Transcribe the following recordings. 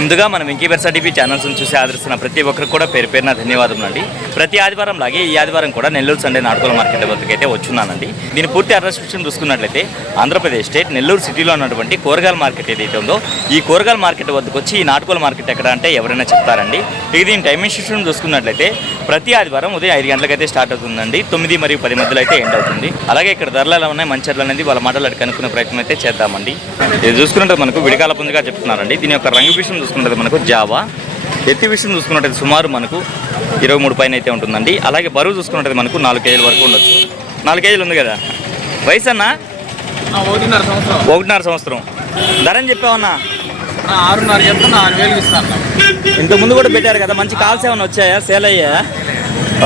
ముందుగా మనం Venky versa TV channels చూసి ఆదరిస్తున్న ప్రతి ఒక్కరికి కూడా పేరు పేరున ధన్యవాదములు అండి. ప్రతి ఆదివారం లాగే ఈ ఆదివారం కూడా నెల్లూరు సండే నాటుకోల మార్కెట్ వద్దకు అయితే వచ్చున్నానండి. దీని పూర్తి అడ్రస్ విషయం చూసుకున్నట్లయితే ఆంధ్రప్రదేశ్ స్టేట్ నెల్లూరు సిటీలో ఉన్నటువంటి కూరగాయల మార్కెట్ ఏదైతే ఉందో ఈ కూరగాయల మార్కెట్ వద్దకు వచ్చి ఈ నాటుకోల మార్కెట్ ఎక్కడ అంటే ఎవరైనా చెప్తారండి. ఇక దీని టైమింగ్ విషయం చూసుకున్నట్లయితే ప్రతి ఆదివారం ఉదయం 5 గంటలకైతే స్టార్ట్ అవుతుందండి. 9 మరియు 10 మధ్యలో అయితే ఎండ్ అవుతుంది. అలాగే ఇక్కడ ధరలు ఎలా ఉన్నాయి, మంచి ధరలు అనేది వాళ్ళ మాటలు కనుక్కునే ప్రయత్నం అయితే చేద్దామండి. ఇది చూసుకుంటే మనకు విడికాల పుంజుగా చెప్తున్నారండి. దీని యొక్క రంగు విషయం చూసుకుంటే మనకు జావా, ఎత్తి విషయం చూసుకున్నట్టయితే సుమారు మనకు 23 పైన అయితే ఉంటుందండి. అలాగే బరువు చూసుకున్నట్టయితే మనకు 4 కేజీల వరకు ఉండొచ్చు. 4 కేజీలు ఉంది కదా. వయసు అన్న 1.5 సంవత్సరం. ధర అని చెప్పావన్నా 6.5 చెప్తున్నా, 6,000 ఇస్తాను. ఇంతకుముందు కూడా పెట్టారు కదా, మంచి కాల్స్ ఏమైనా వచ్చాయా, సేల్ అయ్యా?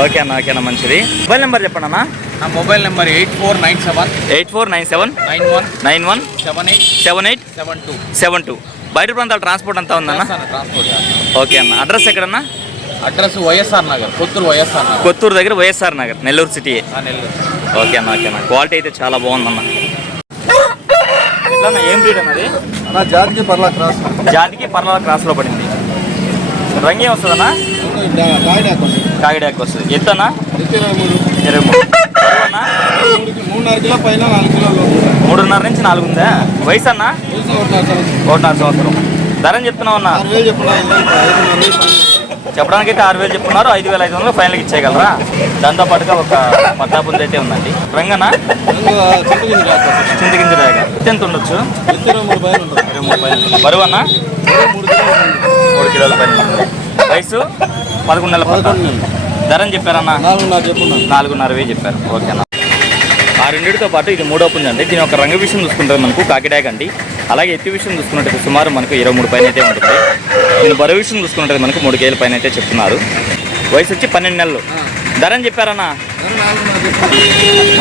ఓకే అన్న, ఓకేనా, మంచిది. మొబైల్ నెంబర్ చెప్పండి అన్న. నా మొబైల్ నెంబర్ 8497 91 78 72. బయట ప్రాంతాల ట్రాన్స్పోర్ట్ అంతా ఉందన్న? ఓకే అన్న. అడ్రస్ ఎక్కడన్నా? అడ్రస్ వైఎస్ఆర్ నగర్, కొత్తూరు దగ్గర వైఎస్ఆర్ నగర్, నెల్లూరు సిటీ. నెల్లూరు. ఓకే అన్న, ఓకేనా. క్వాలిటీ అయితే చాలా బాగుందన్న. ఏం బ్రీడ్ అన్నది? జాతికి పర్లా క్రాస్లో పడింది. రంగు వస్తుందన్నా? కాగిడాక్ వస్తుంది. ఎత్తనా? 23. 3.5 నుంచి 4 ఉందా? వయసు అన్న 1.5 సంవత్సరం. ధర చెప్తున్నావు అన్న? చెప్పడానికైతే 6,000 చెప్తున్నారు. 5,500 ఫైనల్కి ఇచ్చేయగలరా? దాంతోపాటుగా ఒక పద్దాపుంది అయితే ఉందండి. రంగనా? చింతగింజ రేగ. ఎంత ఉండొచ్చు? 23 పైన. బరువు అన్న 3 కిలోల పైన. వయసు 11 నెలల. ధర అని చెప్పారన్న? 4,500 చెప్పారు. ఓకే అన్న. ఆ రెండింటితో పాటు ఇది మూడో పుంజు అండి. దీని ఒక రంగు విషయం చూసుకుంటే మనకు కాకిడాక్ అండి. అలాగే ఎత్తి విషయం చూసుకున్నట్టు సుమారు మనకు 23 పైన అయితే ఉంటుంది. దీని బరువు విషయం చూసుకున్నట్టు మనకు 3 కేజీల పైన అయితే చెప్తున్నారు. వయసు వచ్చి 12 నెలలు. ధర అని చెప్పారన్న?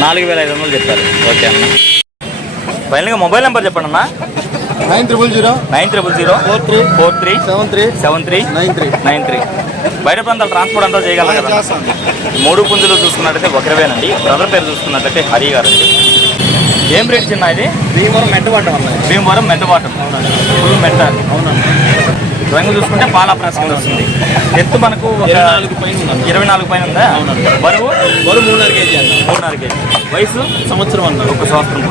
4,500 చెప్పారు. ఓకే అన్న. ఫైనల్గా మొబైల్ నెంబర్ చెప్పండి అన్న. 900437393 బయట ప్రాంతాల ట్రాన్స్పోర్ట్ అంతా చేయగలరు కదా? 3 పుంజులు చూసుకున్నట్టయితే ఒకరివేనండి. బ్రదర్ పేరు చూసుకున్నట్లయితే హరి గారు అండి. ఏం రేట్ చిన్న ఇది? భీమవరం మెట్టబాటం. ఫుల్ మెట్ట. అవునండి. రంగు చూసుకుంటే పాలా ప్రాసెస్ వస్తుంది. ఎత్తు మనకు 24 పైన ఉందా? బరువు 3.5 కేజీ. వయసు 1 సంవత్సరం అన్న. 1 సంవత్సరం.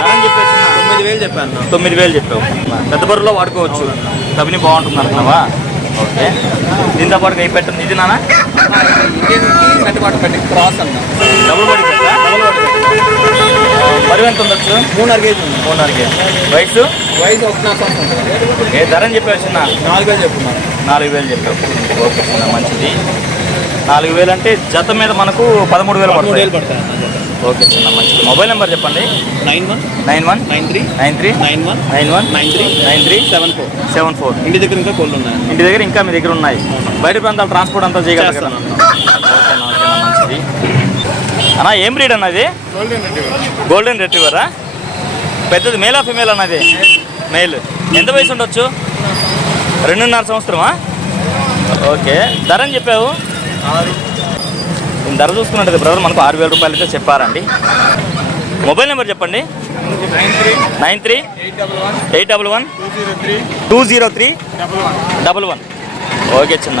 ధరని చెప్పేసి 9,000 చెప్పాను. 9,000 చెప్పావు. పెద్ద బరువులో వాడుకోవచ్చు. కబిని బాగుంటుంది అనుకున్నావా? ఓకే. దీంతో పాటు అయి పెట్టండి. ఇది నానా క్రాస్ అన్న. డబుల్ బాడీ పెట్టా? బరువు ఎంత ఉండొచ్చు? 3.5 కేజీ. 3.5 కేజీ. వయసు 1.5 సంవత్సరం. ఓకే. ధర అని చెప్పావు చిన్న? 4,000 చెప్తున్నాను. 4,000 చెప్పావు. ఓకే చిన్న, మంచిది. 4,000 అంటే జత మీద మనకు 13,000 పడతాయి. ఓకే చిన్న, మంచిది. మొబైల్ నెంబర్ చెప్పండి. 9193939374. ఇంటి దగ్గర ఇంకా కోళ్ళు ఉన్నాయి. ఇంటి దగ్గర ఇంకా మీ దగ్గర ఉన్నాయి. బయట ప్రాంతాల ట్రాన్స్పోర్ట్ అంతా చేయగలరు కదా? ఓకేనా, మంచిది. అన్నా ఏం బ్రీడ్ అన్నది? గోల్డెన్ రెట్రీవరా? పెద్దది మేలా ఫిమేల్ అన్నది? మేల్. ఎంత వయసు ఉండొచ్చు? 2.5 సంవత్సరమా? ఓకే. ధర అని చెప్పావు? ధర చూసుకున్నట్టు బ్రదర్ మనకు 6,000 రూపాయలు అయితే చెప్పారండి. మొబైల్ నెంబర్ చెప్పండి. 9381120311. ఓకే చిన్న.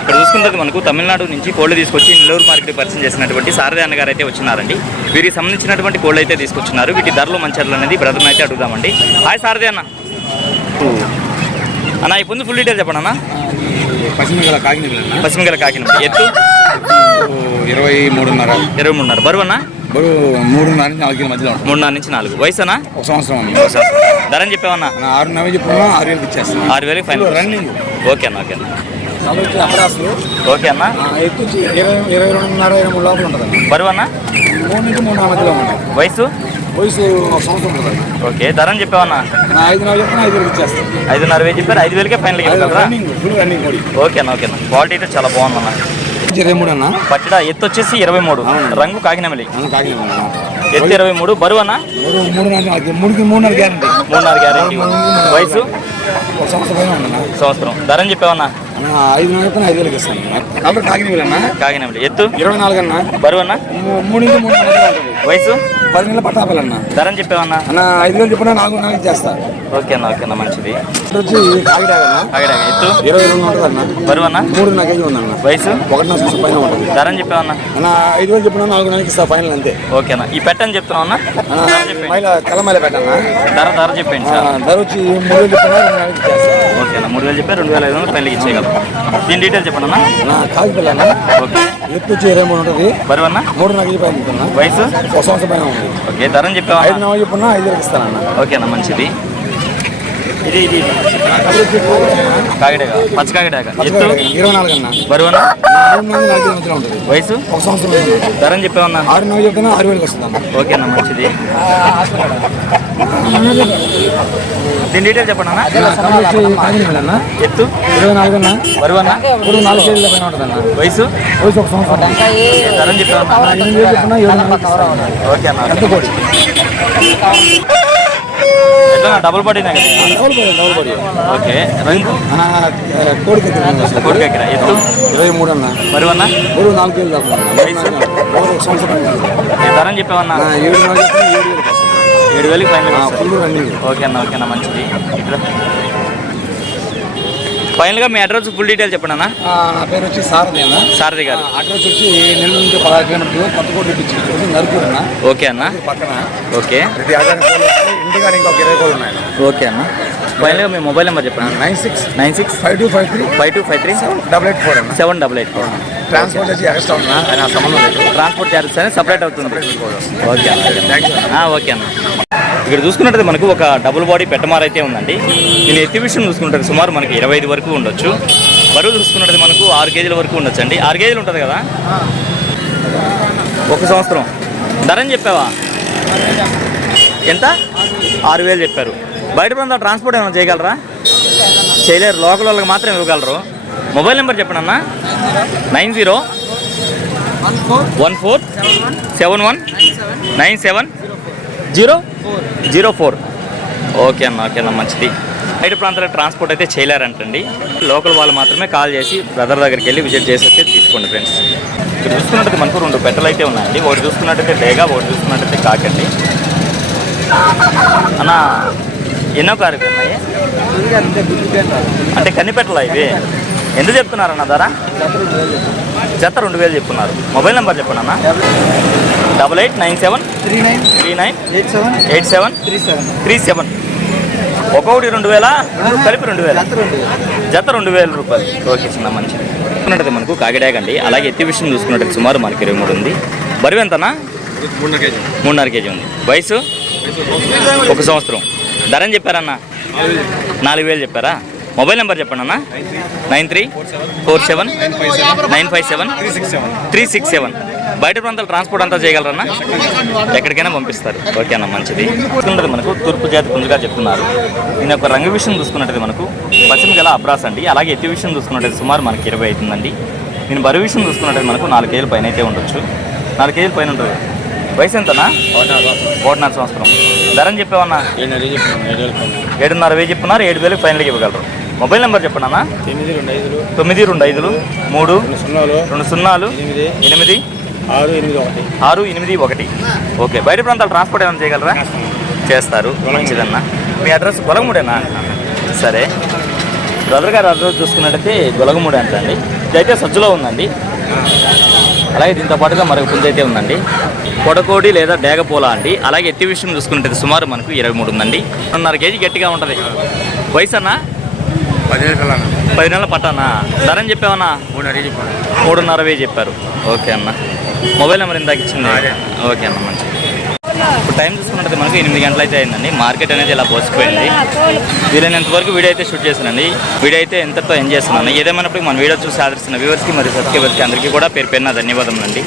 ఇక్కడ చూసుకుంటే మనకు తమిళనాడు నుంచి కోళ్ళు తీసుకొచ్చి నెల్లూరు మార్కెట్ పరిచయం చేసినటువంటి సారథి అన్న గారు అయితే వచ్చినారండి. వీరికి సంబంధించినటువంటి కోళ్ళు అయితే తీసుకొచ్చినారు. వీటి ధరలు మంచి ధరలు అనేది బ్రదర్ని అయితే అడుగుదామండి. హాయ్ సారథి అన్న. అన్న ఈ పుంజు ఫుల్ డీటెయిల్ చెప్పండి అన్న. పశ్చిమగల కాకినాడ. ఎత్తు 23.5. బరువు అన్న? 3.5 నుంచి 4 కిలో మధ్యలో. 3.5 నుంచి 4. వయసు అన్న? 1 సంవత్సరం. ధర అని చెప్పావన్నా? 6,000 చెప్పినా 6,000 ఇచ్చేస్తాను. 6,000 ఫైనల్. రన్నింగ్. ఓకే అన్న, ఓకే అన్న. ఓకే అన్న. 22.5-23 లోపల ఉంటుంది. బరువు అన్న? 3 నుంచి 3.5 మధ్యలో ఉంటుంది. వయసు 1 సంవత్సరం ఉంటుంది. ఓకే. ధర అని చెప్పావన్నా? 5,000 చెప్పినా 5,000 ఇచ్చేస్తాను. 5,500 చెప్పారు. 5,000కే ఫైనల్. ఓకే అన్న, ఓకే అన్న. క్వాలిటీ అయితే చాలా బాగుందన్న. 23 అన్న. పచ్చడ. ఎత్తు వచ్చేసి 23. రంగు కాకినమలి. ఎత్తు 23. బరువు అన్న? 3.5 గ్యారంటీ. 3.5 గ్యారంటీ. వయసు 1 సంవత్సరం. సంవత్సరం. ధర అని చెప్పావన్నా? అన్న 5 చెప్తున్నా 5 వేలకి ఇస్తాను కాబట్టి కాకినాడ అన్న కాకినాడ ఎత్తు 24 అన్న బరువు అన్న 3 ఉంటుంది వయసు 10 నెలల పట్టాపాలన్న ధరని చెప్పావన్నా అన్న 5 వేలు చెప్పినా 4 ఇచ్చేస్తా ఓకే అన్న మంచిది వచ్చి కాకినాడ అన్న కాకినాడ ఎత్తు 22 ఉంటుంది అన్న బరువు అన్న 3 కేజీ ఉందన్న వయసు 1.5 పైన ఉంటుంది ధరని చెప్పావన్నా అన్న 5 వేలు చెప్పినా 4 ఇస్తా ఫైనల్ అంతే ఓకే అన్న ఈ పెట్టని చెప్తున్నావు అన్న తెల్లమైల పెట్టన్నా ధర చెప్పండి సార్ ధర వచ్చి 3 వేలు చెప్పినా 2 ఇచ్చేస్తా ఓకే అన్న 3 వేలు చెప్పి 2500 పెళ్ళికి ఇచ్చేయగలం దీని డీటెయిల్స్ చెప్పండి అన్న కాకిపిల్ల అన్న ఓకే ఎత్తు వచ్చి 23 ఉంటుంది బరువు అన్న 3 కేజీ పైన ఉంటున్నా వయసు 1 సంవత్సరం పైన ఉంది ఓకే ధరని చెప్పావా 5 చెప్పినా 5 వేలకి ఇస్తానన్న ఓకే అన్న మంచిది ఇది కాకిడాక పచ్చ కాకిడాక ఎత్తు 24 అన్న బరువు అన్న 3 4 మధ్యలో ఉంటుంది వయసు 1 సంవత్సరం ధరని చెప్పావన్నా 6 చెప్తున్నా 6 వేలకి వస్తుంది అన్న ఓకే అన్న మంచిది దీని డీటెయిల్ చెప్పండి అన్న అన్న ఎత్తు 24 అన్న బరువు అన్న 4 కేజీల పైన ఉంటుంది అన్న వయసు 1 సంవత్సరం ధరని చెప్పావన్నా 8 వేలు చెప్పినా 7 ఓకే అన్న ఎట్లా డబుల్ పడినా కదా డబుల్ పడి ఓకే రంగు కోడికి కోడి ఎక్కడ ఎత్తు 23 అన్న బరువు అన్న 4 కేజీలు దాకా 1 సంవత్సరం ధరని చెప్పావన్నా 7 చెప్పినా 7 వేలకి వస్తుంది 7 వేలకి ఫైనల్ ఫుల్ రన్నింగ్ ఓకే అన్న మంచిది ఫైనల్గా మీ అడ్రస్ ఫుల్ డీటెయిల్ చెప్పండి అన్న నా పేరు వచ్చి సారథి అన్న సారథి గారు అడ్రస్ వచ్చి నెల్లూరు నుంచి 16 కిలోమీటర్లు కొత్తకోట డిస్ట్రిక్ట్ నరుకూరు అన్న ఓకే అన్న పక్కన ఓకే ప్రతి ఆధార్ కోళ్ళు ఇంటిగా ఇంకొక 20 కోళ్ళు ఉన్నాయి ఓకే అన్న ఫైనల్గా మీ మొబైల్ నెంబర్ చెప్పండి 96 5253 5253 784 అన్న 7884 ట్రాన్స్పోర్ట్ వచ్చి ఎక్స్ట్రా ఉన్నా అది ఆ సంబంధం లేదు ట్రాన్స్పోర్ట్ చార్జెస్ అనేది సపరేట్ అవుతుంది ఓకే అన్న ఓకే అన్న ఇక్కడ చూసుకున్నట్టు మనకు ఒక డబుల్ బాడీ పెట్టమార్ అయితే ఉందండి దీని ఎత్తి విషయం చూసుకుంటే సుమారు మనకి 25 వరకు ఉండొచ్చు బరువు చూసుకున్నట్టు మనకు 6 కేజీల వరకు ఉండొచ్చు అండి 6 కేజీలు ఉంటుంది కదా 1 సంవత్సరం ధరని చెప్పావా ఎంత 6 వేలు చెప్పారు బయట ప్రాంతాల ట్రాన్స్పోర్ట్ ఏమైనా చేయగలరా చేయలేరు లోకల్ వాళ్ళకి మాత్రం ఇవ్వగలరు మొబైల్ నెంబర్ చెప్పండి అన్న 9014719704 ఓకే అన్న మంచిది బయట ప్రాంతాలకు ట్రాన్స్పోర్ట్ అయితే చేయలేరంటండి లోకల్ వాళ్ళు మాత్రమే కాల్ చేసి బ్రదర్ దగ్గరికి వెళ్ళి విజిట్ చేసి అయితే తీసుకోండి ఫ్రెండ్స్ ఇక్కడ చూసుకున్నట్టు మనకు 2 పెట్టలు అయితే ఉన్నాయండి ఒకటి చూసుకున్నట్టయితే డేగా ఒకటి చూసుకున్నట్టయితే కాకండి అన్న ఎన్నో కారు ఉన్నాయి అంటే కనిపెట్టలా ఇవి ఎంత చెప్తున్నారన్న ధర జత 2 వేలు చెప్తున్నారు మొబైల్ నెంబర్ చెప్పండి అన్న 8897398737 ఒక్కొక్కటి 2000 కలిపి 2000 జత 2000 రూపాయలు ఓకే చిన్న మంచిది చూసుకున్నట్టయితే మనకు కాకిడాకండి అలాగే ఎత్తి విషయం చూసుకున్నట్టయితే సుమారు మనకి 23 ఉంది బరువు ఎంతనా 3.5 కేజీ ఉంది వయసు 1 సంవత్సరం ధరని చెప్పారన్న 4 వేలు చెప్పారా మొబైల్ నెంబర్ చెప్పండి అన్న 9347957367 బయట ప్రాంతాలు ట్రాన్స్పోర్ట్ అంతా చేయగలరన్నా ఎక్కడికైనా పంపిస్తారు ఓకే అన్న మంచిది చూసుకుంటే మనకు తూర్పు జాతి పుంజుగా చెప్తున్నారు దీని యొక్క రంగు విషయం చూసుకున్నట్టయితే మనకు పశ్చిమ గల అబ్రాస్ అండి అలాగే ఎత్తి విషయం చూసుకున్నట్టయితే సుమారు మనకి 20 అవుతుందండి దీని బరువు విషయం చూసుకున్నట్టయితే మనకు 4 కేజీల పైన అయితే ఉండొచ్చు 4 కేజీల పైన ఉంటుంది వయసు ఎంతనా 1.5 సంవత్సరం ధరని చెప్పావన్నా 7.5 వేలు చెప్పున్నారు 7 వేలకు ఫైనల్గా ఇవ్వగలరు మొబైల్ నెంబర్ చెప్పండి అన్న 925220 ఓకే బయట ప్రాంతాలు ట్రాన్స్పోర్ట్ ఏమైనా చేయగలరా చేస్తారు మంచిదన్న మీ అడ్రస్ గొలగమూడేనా సరే బ్రదర్ గారు అడ్రస్ చూసుకున్నట్టయితే గొలగమూడే అంటండి ఇదైతే సజ్జులో ఉందండి అలాగే దీంతో పాటుగా మరొక పుంజ అయితే ఉందండి కొడకోడి లేదా డేగపోలా అండి అలాగే ఎత్తి విషయం చూసుకుంటే సుమారు మనకు 23 ఉందండి 1.5 కేజీ గట్టిగా ఉంటుంది వయసు అన్న 10 నెలల పట్టానా ధరని చెప్పావన్నా 3.5 వేలు చెప్పారు ఓకే అన్న మొబైల్ నెంబర్ ఇందాక ఇచ్చింది ఓకే అన్న మంచిది ఇప్పుడు టైం చూసుకున్నట్టు మనకు 8 గంటలు అయితే అయిందండి మార్కెట్ అనేది ఇలా పోసిపోయింది వీలైనంత వరకు వీడియో అయితే షూట్ చేస్తున్నాండి వీడియో అయితే ఎంతతో ఎంజాయ్ చేస్తున్నాను ఏదేమైనప్పుడు మన వీడియో చూసి ఆదరిస్తున్న వ్యూవర్స్కి మరియు సబ్స్క్రైబర్స్కి అందరికీ కూడా పేరు పేరున ధన్యవాదములండి